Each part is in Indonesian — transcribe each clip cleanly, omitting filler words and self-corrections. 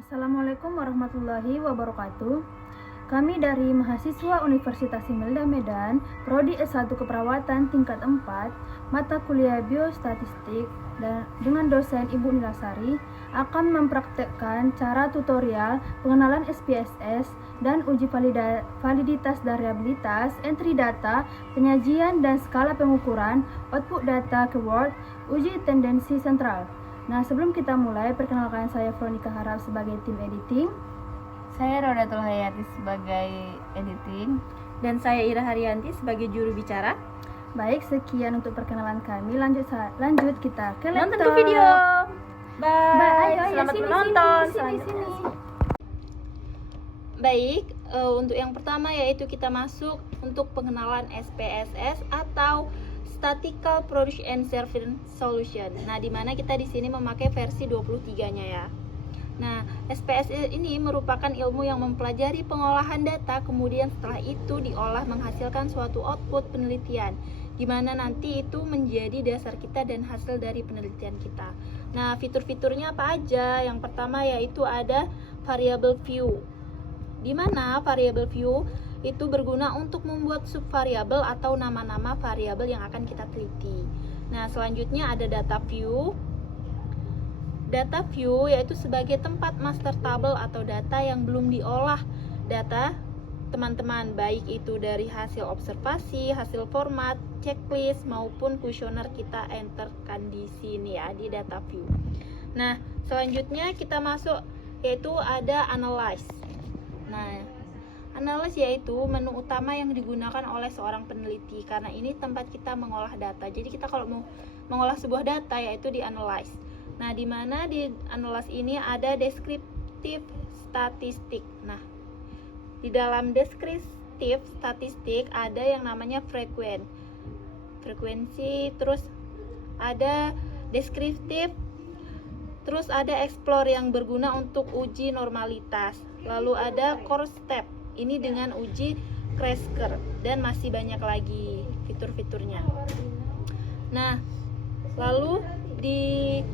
Assalamualaikum warahmatullahi wabarakatuh. Kami dari mahasiswa Universitas Imelda Medan, Prodi S1 Keperawatan tingkat 4, mata kuliah Biostatistik, dan dengan dosen Ibu Nilasari akan mempraktekkan cara tutorial pengenalan SPSS dan uji validitas dan reliabilitas, entry data, penyajian dan skala pengukuran, output data keyword, uji tendensi sentral. Nah, sebelum kita mulai, perkenalkan saya Veronica Harap sebagai tim editing. Saya Rodatul Hayati sebagai editing. Dan saya Ira Haryanti sebagai juru bicara. Baik, sekian untuk perkenalan kami. Lanjut kita ke laptop. Nonton ke video. Bye. Selamat menonton. Sini. Baik, untuk yang pertama yaitu kita masuk untuk pengenalan SPSS atau Statistical Production and Service Solution. Nah, di mana kita di sini memakai versi 23-nya ya. Nah, SPSS ini merupakan ilmu yang mempelajari pengolahan data, kemudian setelah itu diolah menghasilkan suatu output penelitian, di mana nanti itu menjadi dasar kita dan hasil dari penelitian kita. Nah, fitur-fiturnya apa aja? Yang pertama yaitu ada variable view, di mana variable view itu berguna untuk membuat subvariabel atau nama-nama variabel yang akan kita teliti. Nah, selanjutnya ada data view. Data view yaitu sebagai tempat master table atau data yang belum diolah data teman-teman, baik itu dari hasil observasi, hasil format, checklist maupun kuesioner kita enterkan di sini ya di data view. Nah, selanjutnya kita masuk yaitu ada analyze. Nah, analyze yaitu menu utama yang digunakan oleh seorang peneliti karena ini tempat kita mengolah data. Jadi kita kalau mau mengolah sebuah data yaitu di analyze. Nah, di mana di analyze ini ada deskriptif statistik. Nah, di dalam deskriptif statistik ada yang namanya frekuensi, terus ada deskriptif, terus ada explore yang berguna untuk uji normalitas. Lalu ada core step, ini dengan uji Kresker, dan masih banyak lagi fitur-fiturnya. Nah, lalu di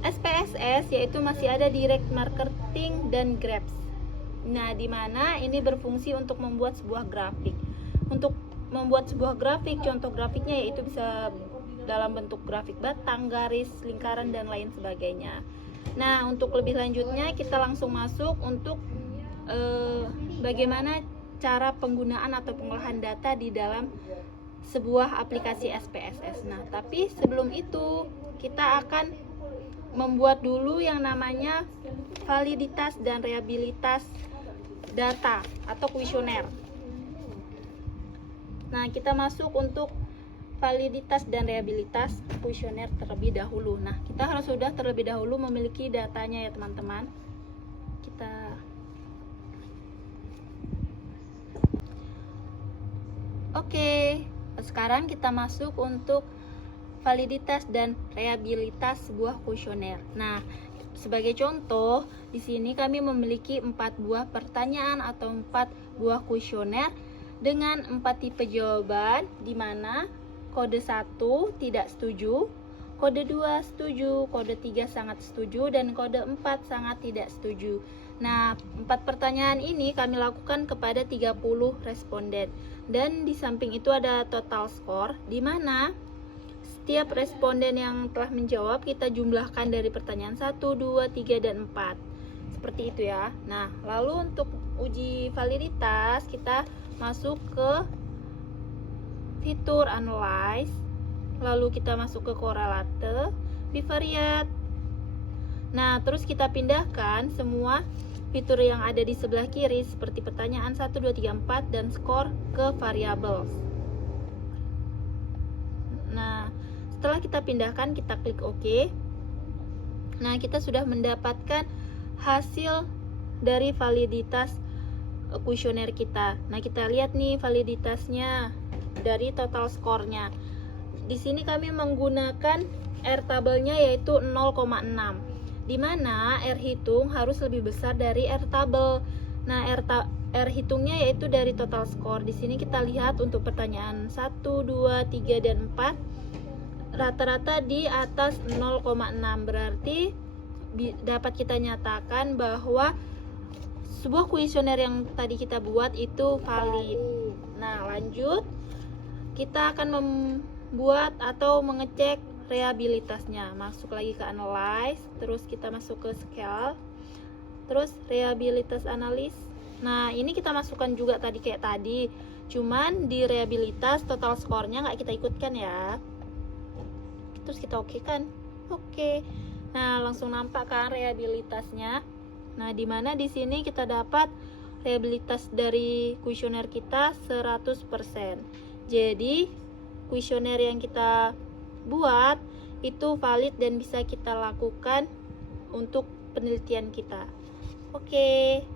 SPSS yaitu masih ada direct marketing dan graphs. Nah, di mana ini berfungsi untuk membuat sebuah grafik. Untuk membuat sebuah grafik, contoh grafiknya yaitu bisa dalam bentuk grafik batang, garis, lingkaran, dan lain sebagainya. Nah, untuk lebih lanjutnya kita langsung masuk untuk bagaimana cara penggunaan atau pengolahan data di dalam sebuah aplikasi SPSS. Nah, tapi sebelum itu kita akan membuat dulu yang namanya validitas dan reliabilitas data atau kuesioner. Nah, kita masuk untuk validitas dan reliabilitas kuesioner terlebih dahulu. Nah, kita harus sudah terlebih dahulu memiliki datanya ya teman-teman. Oke, sekarang kita masuk untuk validitas dan reliabilitas sebuah kuesioner. Nah, sebagai contoh, di sini kami memiliki 4 buah pertanyaan atau 4 buah kuesioner dengan 4 tipe jawaban, di mana kode 1 tidak setuju, kode 2 setuju, kode 3 sangat setuju, dan kode 4 sangat tidak setuju. Nah, 4 pertanyaan ini kami lakukan kepada 30 responden. Dan di samping itu ada total score, di mana setiap responden yang telah menjawab kita jumlahkan dari pertanyaan 1, 2, 3, dan 4. Seperti itu ya. Nah, lalu untuk uji validitas kita masuk ke fitur analyze, lalu kita masuk ke korelate, bivariate. Nah, terus kita pindahkan semua fitur yang ada di sebelah kiri seperti pertanyaan 1, 2, 3, 4 dan skor ke variables. Nah, setelah kita pindahkan, kita klik OK. Nah, kita sudah mendapatkan hasil dari validitas kuesioner kita. Nah, kita lihat nih validitasnya dari total skornya. Di sini kami menggunakan R tabelnya yaitu 0,6. Di mana R hitung harus lebih besar dari R tabel. Nah, R hitungnya yaitu dari total skor. Di sini kita lihat untuk pertanyaan 1, 2, 3, dan 4 rata-rata di atas 0,6, berarti dapat kita nyatakan bahwa sebuah kuesioner yang tadi kita buat itu valid. Nah, lanjut kita akan membuat atau mengecek reliabilitasnya. Masuk lagi ke analyze, terus kita masuk ke scale, terus reliabilitas analis. Nah, ini kita masukkan juga tadi kayak tadi, cuman di reliabilitas total skornya nggak kita ikutkan ya. Terus kita oke kan? Oke. Nah, langsung nampak kan reliabilitasnya. Nah, dimana di sini kita dapat reliabilitas dari kuesioner kita 100%. Jadi, kuesioner yang kita buat itu valid dan bisa kita lakukan untuk penelitian kita. Oke.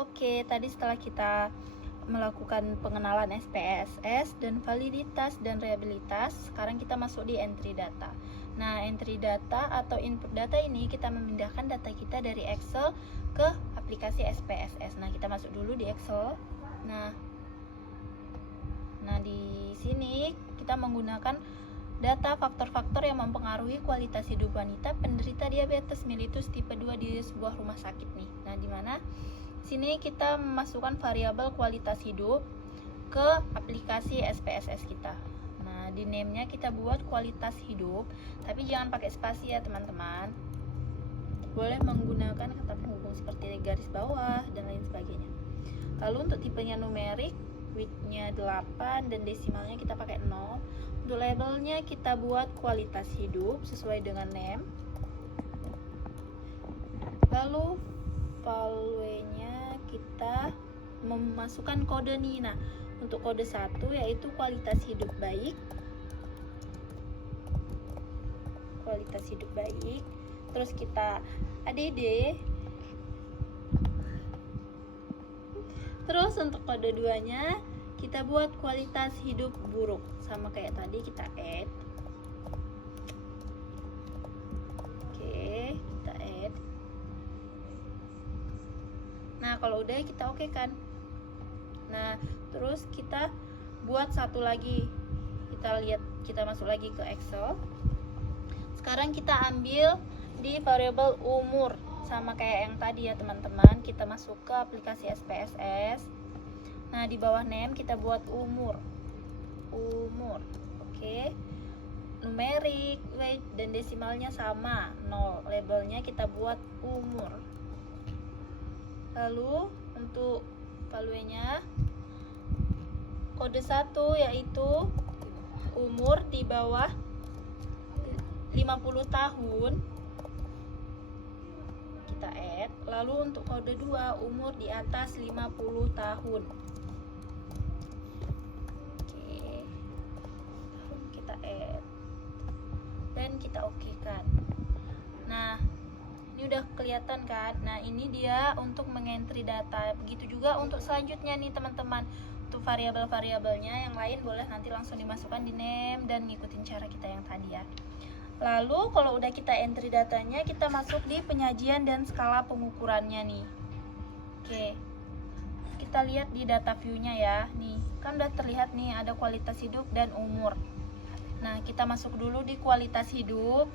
Oke, tadi setelah kita melakukan pengenalan SPSS dan validitas dan reliabilitas, sekarang kita masuk di entry data. Nah, entry data atau input data ini kita memindahkan data kita dari Excel ke aplikasi SPSS. Nah, kita masuk dulu di Excel. Nah, di sini kita menggunakan data faktor-faktor yang mempengaruhi kualitas hidup wanita penderita diabetes mellitus tipe 2 di sebuah rumah sakit nih. Nah, di mana sini kita memasukkan variabel kualitas hidup ke aplikasi SPSS kita. Nah, di name-nya kita buat kualitas hidup, tapi jangan pakai spasi ya teman-teman. Boleh menggunakan kata penghubung seperti garis bawah dan lain sebagainya. Lalu untuk tipenya numerik, width-nya 8 dan desimalnya kita pakai 0. Untuk labelnya kita buat kualitas hidup sesuai dengan name. Lalu value-nya kita memasukkan kode nih. Nah, untuk kode 1 yaitu kualitas hidup baik. Kualitas hidup baik. Terus kita ADD. Terus untuk kode 2-nya kita buat kualitas hidup buruk. Sama kayak tadi kita add. Oke, kita add. Nah, kalau udah kita oke kan. Nah, terus kita buat satu lagi. Kita masuk lagi ke Excel. Sekarang kita ambil di variabel umur, sama kayak yang tadi ya teman-teman. Kita masuk ke aplikasi SPSS. Nah, di bawah name kita buat umur. Oke. Numerik, weight dan desimalnya sama 0. Labelnya kita buat umur. Lalu untuk value-nya kode 1 yaitu umur di bawah 50 tahun. Kita add. Lalu untuk kode 2 umur di atas 50 tahun. Oke. Kita add. Dan kita oke kan. Nah, ini udah kelihatan kan. Nah, ini dia untuk mengentry data. Begitu juga untuk selanjutnya nih teman-teman. Untuk variabel-variabelnya yang lain boleh nanti langsung dimasukkan di name dan ngikutin cara kita yang tadi ya. Lalu kalau udah kita entry datanya, kita masuk di penyajian dan skala pengukurannya nih. Oke. Kita lihat di data view-nya ya. Nih, kan udah terlihat nih ada kualitas hidup dan umur. Nah, kita masuk dulu di kualitas hidup.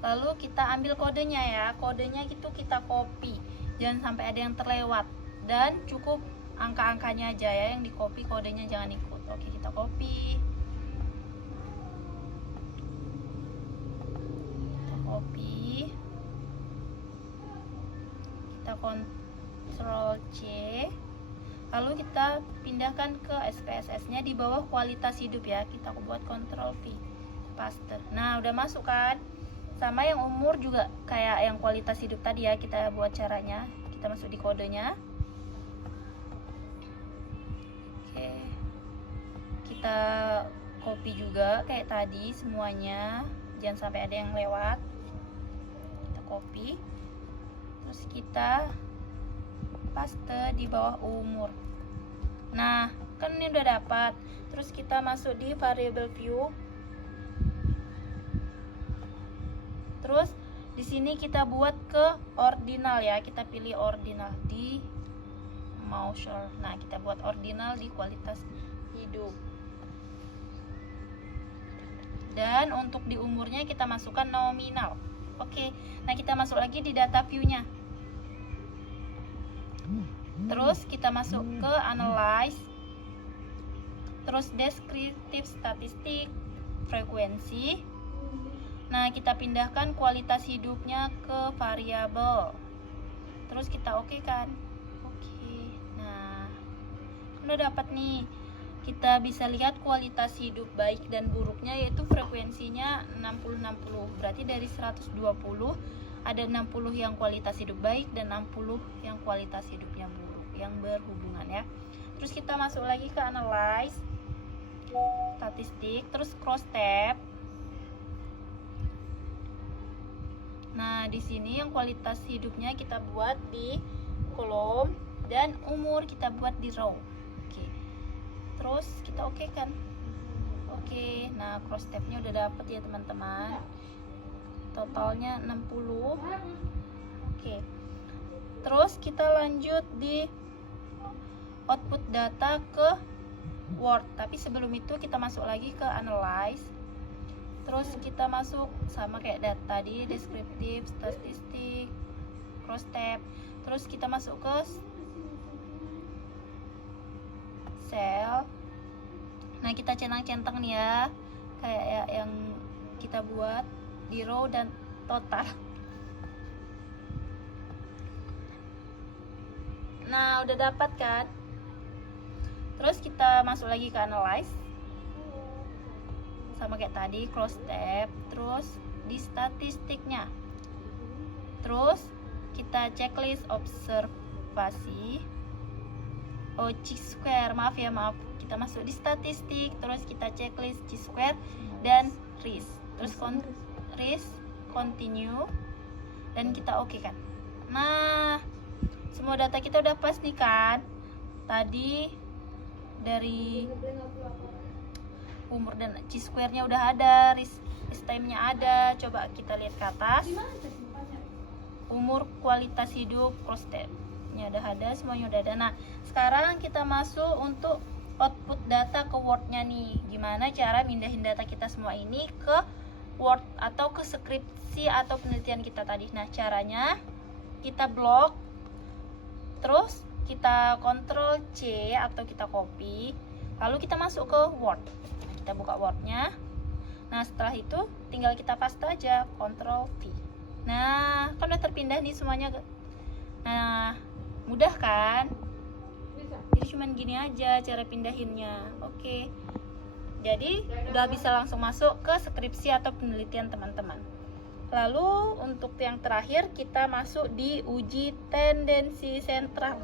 Lalu kita ambil kodenya ya. Kodenya itu kita copy. Jangan sampai ada yang terlewat. Dan cukup angka-angkanya aja ya yang di copy, kodenya jangan ikut. Oke, kita copy. Kita Ctrl C. Lalu kita pindahkan ke SPSS-nya di bawah kualitas hidup ya. Kita buat Ctrl V. Paste. Nah, udah masuk kan? Sama yang umur juga kayak yang kualitas hidup tadi ya, kita buat caranya. Kita masuk di kodenya. Oke. Kita copy juga kayak tadi semuanya. Jangan sampai ada yang lewat. Kita copy. Terus kita paste di bawah umur. Nah, kan ini udah dapat. Terus kita masuk di variable view. Terus di sini kita buat ke ordinal ya. Kita pilih ordinal di mouse. Nah, kita buat ordinal di kualitas hidup. Dan untuk di umurnya kita masukkan nominal. Oke, nah kita masuk lagi di data view-nya. Terus kita masuk ke analyze. Terus deskriptif statistik, frekuensi. Nah, kita pindahkan kualitas hidupnya ke variabel. Terus kita oke kan? Oke. Nah, udah dapat nih. Kita bisa lihat kualitas hidup baik dan buruknya, yaitu frekuensinya 60-60. Berarti dari 120 ada 60 yang kualitas hidup baik dan 60 yang kualitas hidupnya buruk, yang berhubungan ya. Terus kita masuk lagi ke analyze, statistik, terus cross tab. Nah, di sini yang kualitas hidupnya kita buat di kolom dan umur kita buat di row. Oke. Terus kita oke kan? Oke. Nah, cross tab-nya udah dapet ya, teman-teman. Totalnya 60. Oke. Terus kita lanjut di output data ke Word. Tapi sebelum itu kita masuk lagi ke analyze. Terus kita masuk sama kayak data tadi, deskriptif, statistik, cross tab. Terus kita masuk ke cell. Nah, kita centang-centang nih ya, kayak yang kita buat di row dan total. Nah, udah dapat kan? Terus kita masuk lagi ke analyze. Sama kayak tadi, cross tab, terus di statistiknya. Terus kita checklist observasi. Oh, chi-square, maaf. Kita masuk di statistik, terus kita checklist chi-square dan risk. Terus risk, continue, dan kita oke kan. Nah, semua data kita udah pas nih kan. Tadi dari umur dan chi-square-nya udah ada, risk time-nya ada. Coba kita lihat ke atas. Umur, kualitas hidup, cross tab-nya udah ada, semuanya udah ada. Nah, sekarang kita masuk untuk output data ke Word-nya nih. Gimana cara mindahin data kita semua ini ke Word atau ke skripsi atau penelitian kita tadi. Nah, caranya kita blok, terus kita Ctrl C atau kita copy, lalu kita masuk ke Word. Kita buka Word-nya. Nah, setelah itu tinggal kita paste aja, Ctrl V. Nah, kan udah terpindah nih semuanya. Nah, mudah kan? Jadi cuman gini aja cara pindahinnya. Oke. Jadi udah bisa langsung masuk ke skripsi atau penelitian teman-teman. Lalu untuk yang terakhir kita masuk di uji tendensi sentral.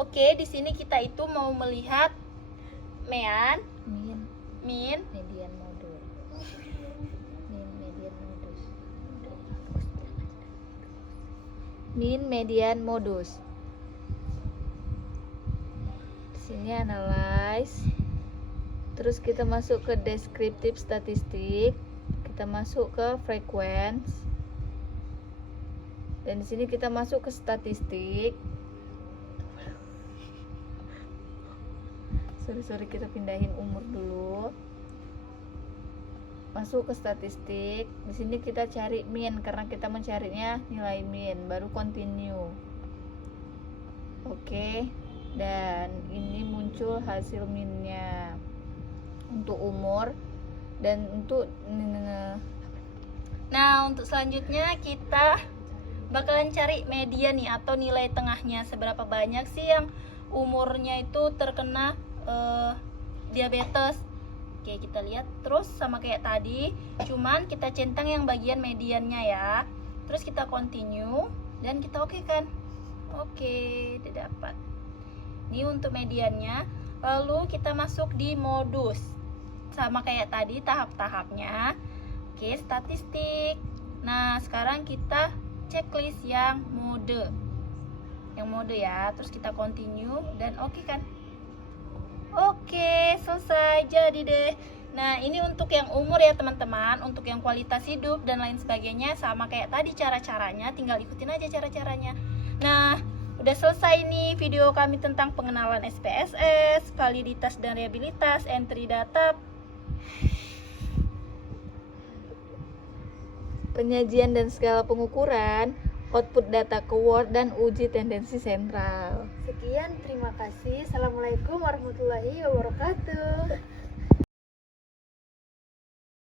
Oke, di sini kita itu mau melihat mean, Min, median, min, median, modus. Di sini analyze. Terus kita masuk ke deskriptif statistik. Kita masuk ke frequency. Dan di sini kita masuk ke statistik. Sorry, kita pindahin umur dulu. Masuk ke statistik. Di sini kita cari min karena kita mencarinya nilai min, baru continue. Oke. Dan ini muncul hasil minnya untuk umur dan untuk untuk selanjutnya kita bakalan cari median nih atau nilai tengahnya, seberapa banyak sih yang umurnya itu terkena diabetes. Oke, kita lihat terus sama kayak tadi, cuman kita centang yang bagian mediannya ya. Terus kita continue dan kita oke kan. Oke, udah dapat. Ini untuk mediannya. Lalu kita masuk di modus. Sama kayak tadi tahap-tahapnya. Oke, statistik. Nah, sekarang kita checklist yang mode. Yang mode ya. Terus kita continue dan oke kan. Oke, selesai, jadi deh. Nah, ini untuk yang umur ya teman-teman. Untuk yang kualitas hidup dan lain sebagainya sama kayak tadi cara-caranya, tinggal ikutin aja cara-caranya. Nah, Udah selesai nih video kami tentang pengenalan SPSS, validitas dan reliabilitas, entry data, penyajian dan skala pengukuran, output data ke Word, dan uji tendensi sentral. Sekian, terima kasih. Assalamualaikum warahmatullahi wabarakatuh.